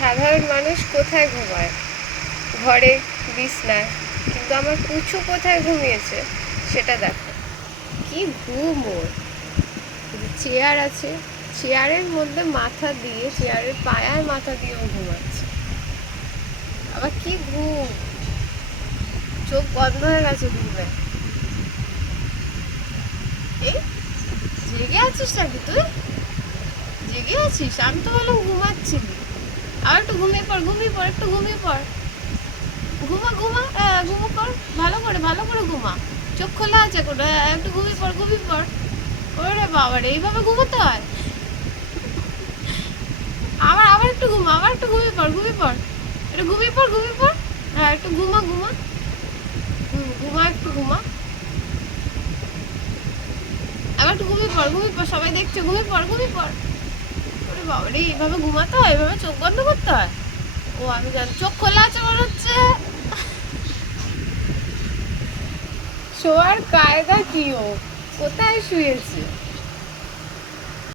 সাধারণ মানুষ কোথায় ঘুমায়? ঘরে, বিছনায়। কিন্তু আমার পুচু কোথায় ঘুমিয়েছে সেটা দেখো। কি ঘুম ওর! চেয়ার আছে, চেয়ারের মধ্যে মাথা দিয়ে, চেয়ারের পায়ায় মাথা দিয়ে ও ঘুমাচ্ছে। আবার কি ঘুম! চোখ বন্ধ হয়ে গেছে ঘুমে। এই, জেগে আছিস নাকি তুই? জেগে আছিস? আমি তো বললাম ঘুমাচ্ছিলি। আর একটু ঘুমিয়ে পড়, ঘুমিয়ে পড়, একটু ঘুমিয়ে পড়। ঘুমা ঘুমা, ঘুমো কর। ভালো করে, ভালো করে ঘুমা। চোখ খোলা আছে কোনো, একটু ঘুমিয়ে পড়, ঘুমিয়ে পড়। ওরে বাবা রে, এইভাবে ঘুমোতে হয়? আবার আবার একটু ঘুমা, আবার একটু ঘুমিয়ে পড়, ঘুমিয়ে পড়। একটু ঘুমিয়ে পড়, ঘুমিয়ে পড়। হ্যাঁ, একটু ঘুমা ঘুমা। ঘুমা, একটু ঘুমা। আবার একটু ঘুমিয়ে পড়, ঘুমিয়ে পড়, সবাই দেখছে, ঘুমিয়ে পড়, ঘুমিয়ে পড়। ওরে বাবা রে, এইভাবে ঘুমাতে হয়? এইভাবে চোখ বন্ধ করতে হয়? ও আমি জানি, চোখ খোলা আছে মনে হচ্ছে। শোয়ার কায়দা কি ও? কোথায় শুয়েছে?